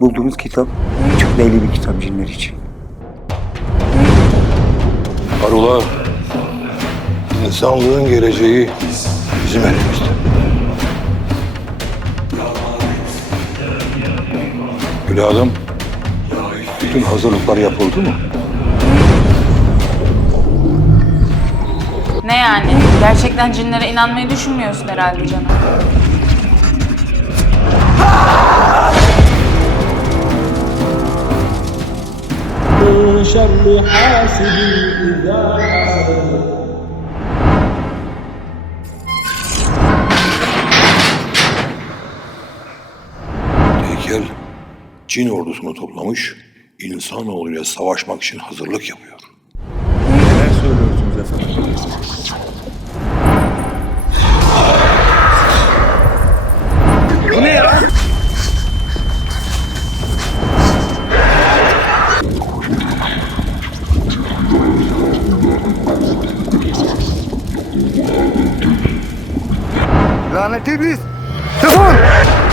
Bulduğunuz kitap çok değerli bir kitap cinler için. Arula, insanlığın geleceği bizim elimizde. Evladım, bütün hazırlıklar yapıldı mı? Ne yani? Gerçekten cinlere inanmayı düşünmüyorsun herhalde canım. شر حاسد إذا حسد Heykel, cin ordusunu toplamış, insanoğluyla savaşmak için hazırlık yapıyor. Lanet iblis! Defol!